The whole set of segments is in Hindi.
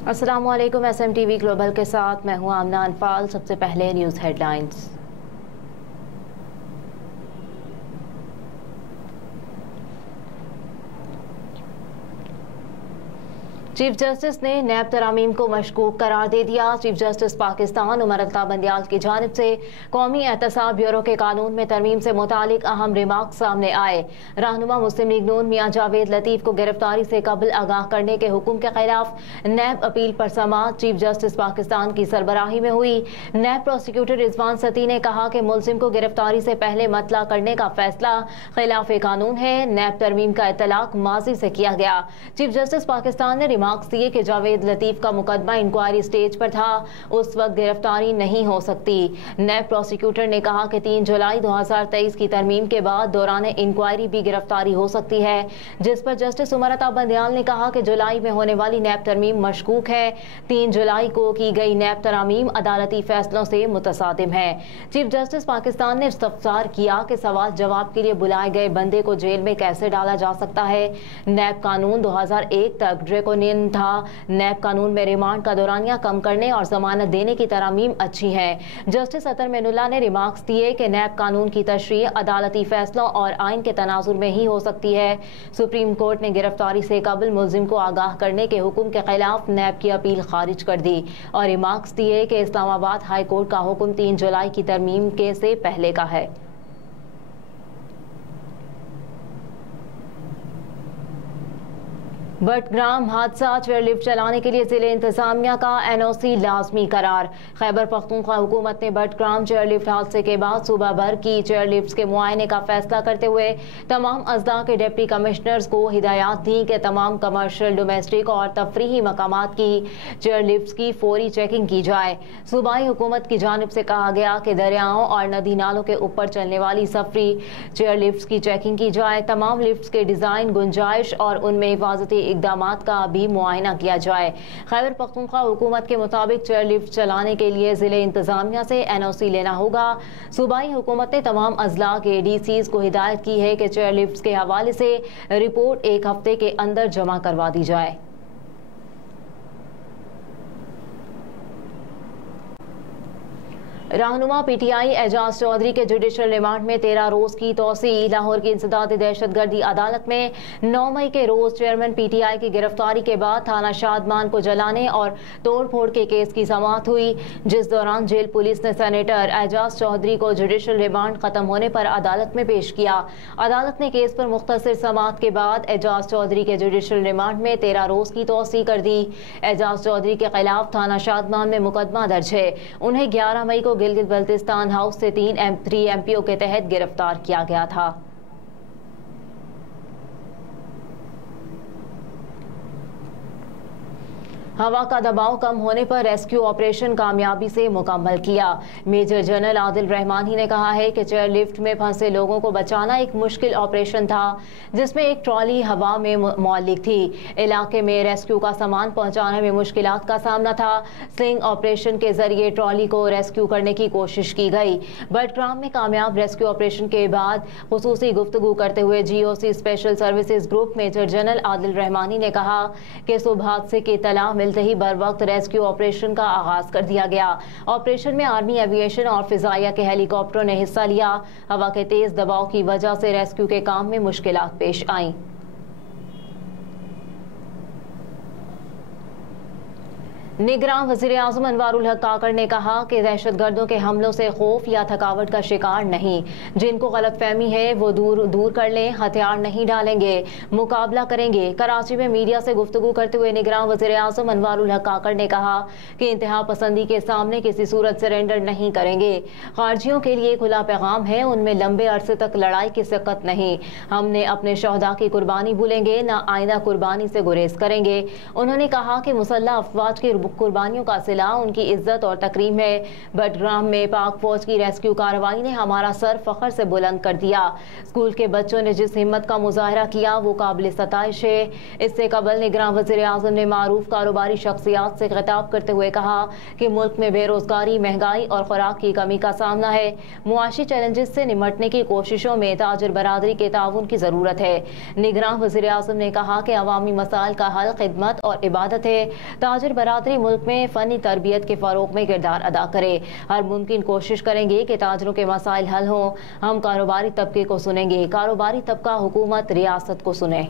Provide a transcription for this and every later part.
अस्सलामुअलैकुम। SMTV ग्लोबल के साथ मैं हूं आमना अनफाल। सबसे पहले न्यूज़ हेडलाइंस। चीफ जस्टिस ने नैब तरामीम को मशकूक करार दे दिया। चीफ जस्टिस पाकिस्तान उमर अता बंदियाल की जानिब से कौमी एहतसाब ब्यूरो के कानून में तरमीम से मुतालिक अहम रिमार्क सामने आए। रहनुमा मुस्लिम लीग नून मियां जावेद लतीफ को गिरफ्तारी से कबल आगाह करने के हुक्म के खिलाफ नैब अपील पर समाअत चीफ जस्टिस पाकिस्तान की सरबराही में हुई। नैब प्रोसिक्यूटर रिजवान सती ने कहा कि मुलजिम को गिरफ्तारी से पहले मतला करने का फैसला खिलाफ कानून है। नैब तरमीम का इतलाक माजी से किया गया। चीफ जस्टिस पाकिस्तान ने रिमार्क्स दिए कि जावेद लतीफ का मुकदमा इंक्वायरी स्टेज पर था, उस वक्त गिरफ्तारी नहीं हो सकती। नैब प्रोसिक्यूटर ने कहा कि 3 जुलाई 2023 की तरमीम के बाद दौरान इंक्वायरी भी गिरफ्तारी हो सकती है, जिस पर जस्टिस उमर अता बंदियाल ने कहा कि जुलाई में होने वाली नैब तरमीम मशकूक है। 3 जुलाई को की गई नैब तरामीम अदालती फैसलों से मुतसादिम है। चीफ जस्टिस पाकिस्तान ने इस्तफसार किया कि सवाल जवाब के लिए बुलाए गए बंदे को जेल में कैसे डाला जा सकता है। नैब कानून 2001 तक ड्रेकोनियन था। नैब कानून में रिमांड का दौरानिया कम करने और जमानत देने की तरामीम अच्छी है। जस्टिस अतर मेनुल्लाह ने रिमार्क्स दिए कि नैब कानून की तशरीह अदालती फैसलों और आइन के तनाजुर में ही हो सकती है। सुप्रीम कोर्ट ने गिरफ्तारी से कबल मुलजिम को आगाह करने के हुक्म के खिलाफ नैब की अपील खारिज कर दी और रिमार्क्स दिए कि इस्लामाबाद हाई कोर्ट का हुक्म 3 जुलाई की तरमीम के से पहले का है। बटग्राम हादसा चेयरलिफ्ट चलाने के लिए जिले इंतजामिया का NOC लाजमी करार। खैबर पख्तूनख्वा हुकूमत ने बटग्राम चेयरलिफ्ट हादसे के बाद सूबा भर की चेयरलिफ्ट के मुआयने का फैसला करते हुए तमाम अजला के डिप्टी कमिश्नर्स को हिदायत दी कि तमाम कमर्शियल, डोमेस्टिक और तफरीही मकामात की चेयरलिफ्ट की फौरी चेकिंग की जाए। सूबाई हुकूमत की जानिब से कहा गया कि दरियाओं और नदी नालों के ऊपर चलने वाली सफरी चेयरलिफ्ट की चेकिंग की जाए। तमाम लिफ्ट के डिजाइन, गुंजाइश और उनमें हिफाजती इकदामात का भी मुआयना किया जाए। खैबर पख्तूनख्वा हुकूमत के मुताबिक चेयरलिफ्ट चलाने के लिए जिले इंतजामिया से NOC लेना होगा। सूबाई हुकूमत ने तमाम अजला के DCs को हिदायत की है कि चेयरलिफ्ट के हवाले से रिपोर्ट 1 हफ्ते के अंदर जमा करवा दी जाए। रहनुमा PTI एजाज चौधरी के जुडिशल रिमांड में 13 रोज की तोसी। लाहौर की इंसदादी दहशतगर्दी अदालत में 9 मई के रोज चेयरमैन PTI की गिरफ्तारी के बाद थाना शादमान को जलाने और तोड़ फोड़ के केस की समाअत हुई, जिस दौरान जेल पुलिस ने सेनेटर एजाज चौधरी को जुडिशल रिमांड खत्म होने पर अदालत में पेश किया। अदालत ने केस पर मुख्तसर समाअत के बाद एजाज चौधरी के जुडिशल रिमांड में 13 रोज की तोसी कर दी। एजाज चौधरी के खिलाफ थाना शादमान में मुकदमा दर्ज है। उन्हें 11 मई को गिलगित बल्तिस्तान हाउस से 3 MPO के तहत गिरफ्तार किया गया था। हवा का दबाव कम होने पर रेस्क्यू ऑपरेशन कामयाबी से मुकम्मल किया। मेजर जनरल आदिल रहमानी ने कहा है कि चेयरलिफ्ट में फंसे लोगों को बचाना एक मुश्किल ऑपरेशन था, जिसमें एक ट्रॉली हवा में मौलिक थी। इलाके में रेस्क्यू का सामान पहुंचाने में मुश्किलात का सामना था। स्लिंग ऑपरेशन के जरिए ट्रॉली को रेस्क्यू करने की कोशिश की गई। बटग्राम में कामयाब रेस्क्यू ऑपरेशन के बाद खुसूसी गुफ्तगू करते हुए GOC special services group major general Adil Rahmani ने कहा कि सुबह हादसे की इत्तला मिलते ही बर वक्त रेस्क्यू ऑपरेशन का आगाज कर दिया गया। ऑपरेशन में आर्मी एविएशन और फिजाइया के हेलीकॉप्टरों ने हिस्सा लिया। हवा के तेज दबाव की वजह से रेस्क्यू के काम में मुश्किलात पेश आईं। निगरान वज़ीर आज़म अनवारुल हक काकड़ ने कहा कि दहशतगर्दों के हमलों से खौफ या थकावट का शिकार नहीं। जिनको गलतफहमी है वो दूर कर लें, हथियार नहीं डालेंगे, मुकाबला करेंगे। कराची में मीडिया से गुफ्तगू करते हुए निगरान वज़ीर आज़म अनवारुल हक काकड़ ने कहा कि इंतहा पसंदी के सामने किसी सूरत सरेंडर नहीं करेंगे। खारजियों के लिए खुला पैगाम है, उनमें लंबे अरसे तक लड़ाई की सकत नहीं। हमने अपने शहदा की कुर्बानी भूलेंगे, न आइंदा कुर्बानी से गुरेज करेंगे। उन्होंने कहा कि मुसल्लह अफवाज की कुर्बानियों का सिला उनकी इज्जत और तकरीम है। बडग्राम में पाक फौज की रेस्क्यू कार्रवाई ने हमारा सर फख्र से बुलंद कर दिया। स्कूल के बच्चों ने जिस हिम्मत का मुजाहरा किया वो काबिल सताइश है। इससे कबल निगरान वज़ीर आज़म ने मारूफ कारोबारी शख्सियात से खिताब करते हुए कहा कि मुल्क में बेरोजगारी, महंगाई और खुराक की कमी का सामना है। मुआशी चैलेंजेस से निमटने की कोशिशों में ताजिर बरादरी के ताउन की जरूरत है। निगरान वज़ीर आज़म ने कहा कि अवामी मसाइल का हल खिदमत और इबादत है। ताजिर बरादरी मुल्क में फनी तरबियत के फरोग में किरदार अदा करे। हर मुमकिन कोशिश करेंगे कि ताजरों के मसाइल हल हों। हम कारोबारी तबके को सुनेंगे, कारोबारी तबका हुकूमत रियासत को सुने।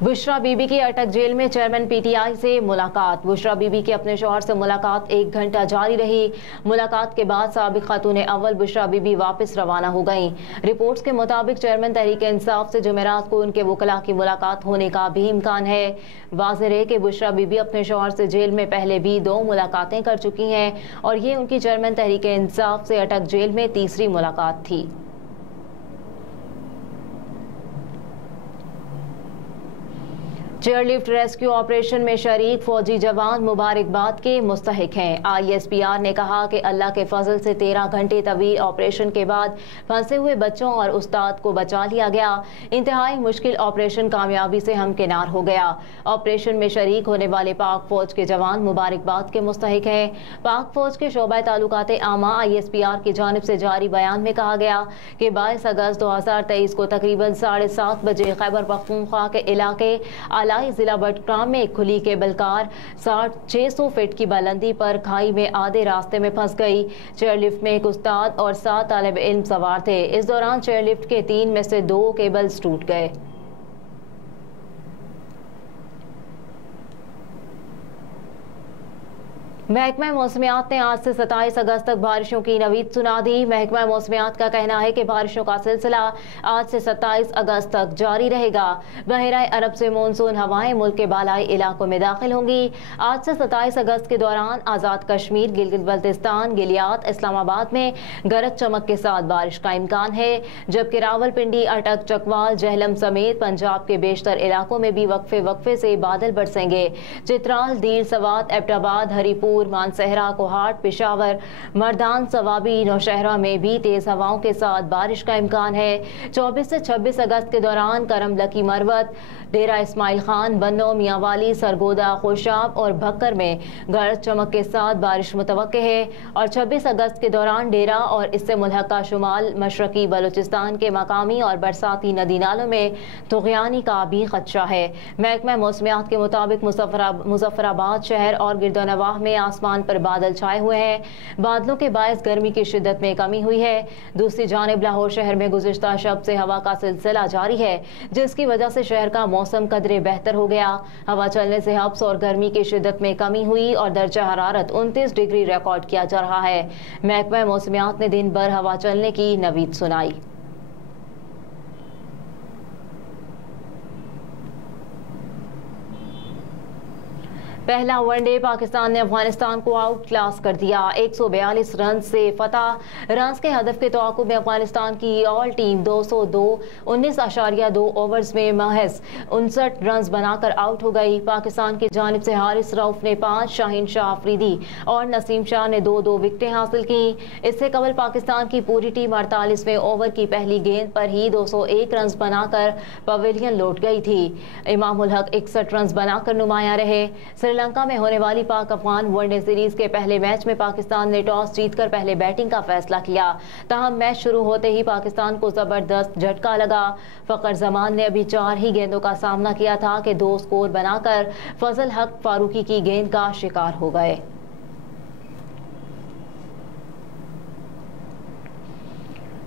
बुशरा बीबी की अटक जेल में चेयरमैन पीटीआई से मुलाकात। बुशरा बीबी की अपने शौहर से मुलाकात 1 घंटा जारी रही। मुलाकात के बाद साबिक खातून अव्वल बुशरा बीबी वापस रवाना हो गईं। रिपोर्ट्स के मुताबिक चेयरमैन तहरीक इंसाफ से जुमेरात को उनके वकला की मुलाकात होने का भी इम्कान है। वाज़ेह है कि बुशरा बीबी अपने शौहर से जेल में पहले भी 2 मुलाकातें कर चुकी हैं और ये उनकी चेयरमैन तहरीक इंसाफ से अटक जेल में तीसरी मुलाकात थी। चेयरलिफ्ट रेस्क्यू ऑपरेशन में शरीक फौजी जवान मुबारकबाद के मुस्तहिक हैं। ISPR ने कहा कि अल्लाह के फजल से 13 घंटे तवील ऑपरेशन के बाद फंसे हुए बच्चों और उस्ताद को बचा लिया गया। इंतहाई मुश्किल ऑपरेशन कामयाबी से हमकिनार हो गया। ऑपरेशन में शरीक होने वाले पाक फौज के जवान मुबारकबाद के मुस्तहिक हैं। पाक फौज के शोबा ताल्लुकात आमा ISPR की जानिब से जारी बयान में कहा गया कि 22 अगस्त 2023 को तकरीबन 7:30 बजे खैबर पख्तूनख्वा के इलाके जिला बडग्राम में एक खुली केबल कार 600 फीट की बुलंदी पर खाई में आधे रास्ते में फंस गई। चेयरलिफ्ट में एक उस्ताद और 7 तालिब इल्म सवार थे। इस दौरान चेयरलिफ्ट के 3 में से 2 केबल्स टूट गए। महकमा मौसमियात ने आज से 27 अगस्त तक बारिशों की नवीद सुना दी। महकमा मौसमियात का कहना है कि बारिशों का सिलसिला आज से 27 अगस्त तक जारी रहेगा। बहरा अरब से मानसून हवाएं मुल्क के बालाई इलाकों में दाखिल होंगी। आज से 27 अगस्त के दौरान आज़ाद कश्मीर, गिलगित बल्तिस्तान, गिलियात, इस्लामाबाद में गरज चमक के साथ बारिश का इम्कान है, जबकि रावलपिंडी, अटक, चकवाल, जहलम समेत पंजाब के बेशतर इलाकों में भी वक्फे वक्फे से बादल बरसेंगे। चित्राल, दीर सवात, एबटाबाद, हरीपुर, मानसहरा, कोहाट, पेशावर, मर्दान, सवाबी, नौशहरा में भी तेज हवाओं के साथ बारिश का इम्कान है। 24 से 26 अगस्त के दौरान करम, लकी, मरवत, डेरा इस्माइल खान, बन्नो, मियांवाली, सरगोदा, खुशाब और भक्कर में गरज चमक के साथ बारिश मुतवक्के है और 26 अगस्त के दौरान डेरा और इससे मुल्हका शुमाल मशरकी बलूचिस्तान के मकामी और बरसाती नदी नालों में तुग़यानी का भी खदशा है। महकमा मौसमियात के मुताबिक मुजफ्फराबाद शहर और गिरदोनवाह में आसमान पर बादल छाए हुए हैं। बादलों के बायस गर्मी की शिद्दत में कमी हुई है। दूसरी जानिब लाहौर शहर में गुज़िश्ता शब से हवा का सिलसिला जारी है, जिसकी वजह से शहर का मौसम कदरे बेहतर हो गया। हवा चलने से हब्स और गर्मी की शिद्दत में कमी हुई और दर्जा हरारत 29 डिग्री रिकॉर्ड किया जा रहा है। महकमा मौसमियात ने दिन भर हवा चलने की नवीद सुनाई। पहला वनडे पाकिस्तान ने अफगानिस्तान को आउट क्लास कर दिया। 142 रन से फतह। रन्स के हदफ के तौक़ुफ़ में अफगानिस्तान की ऑल टीम 202 19.2 ओवर्स में महज 59 रन बनाकर आउट हो गई। पाकिस्तान की जानिब से हारिस रऊफ ने 5, शाहीन शाह अफरीदी और नसीम शाह ने 2-2 विकेटें हासिल की। इससे कबल पाकिस्तान की पूरी टीम 48वें ओवर की पहली गेंद पर ही 201 रन बनाकर पवेलियन लौट गई थी। इमाम उल हक 61 रन बनाकर नुमाया रहे। श्रीलंका में होने वाली पाक अफगान वनडे सीरीज के पहले मैच में पाकिस्तान ने टॉस जीतकर पहले बैटिंग का फैसला किया। ताहम मैच शुरू होते ही पाकिस्तान को जबरदस्त झटका लगा। फखर जमान ने अभी 4 ही गेंदों का सामना किया था कि 2 स्कोर बनाकर फजल हक फारूकी की गेंद का शिकार हो गए।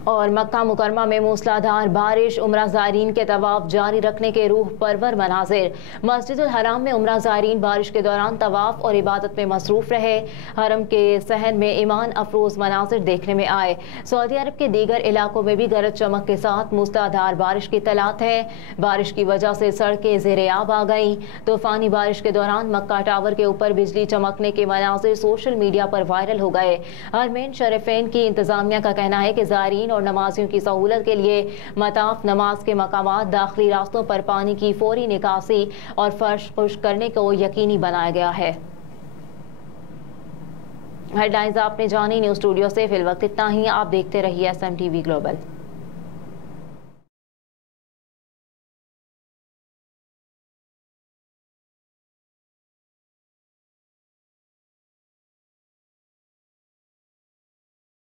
और मक्का मुकरमा में मूसलाधार बारिश, उम्रा ज़ायरीन के तवाफ जारी रखने के रूह परवर मनाजिर। मस्जिदुल हराम में उम्रा ज़ायरीन बारिश के दौरान तवाफ और इबादत में मसरूफ रहे। हरम के सहन में ईमान अफरोज मनाजिर देखने में आए। सऊदी अरब के दीगर इलाकों में भी गरज चमक के साथ मूसलाधार बारिश की तलात है। बारिश की वजह से सड़कें ज़ेरे आब आ गईं। तूफानी बारिश के दौरान मक्का टावर के ऊपर बिजली चमकने के मनाजिर सोशल मीडिया पर वायरल हो गए। हरमैन शरीफैन की इंतजामिया का कहना है कि ज़ायरीन साइरीन और नमाजियों की सहूलत के लिए मताफ नमाज के मकामात, दाखिली रास्तों पर पानी की फौरी निकासी और फर्श खुश्क करने को यकीनी बनाया गया है। हेडलाइंस आपने जानी। न्यूज़ स्टूडियो से फिल वक्त इतना ही। आप देखते रहिए SMTV ग्लोबल।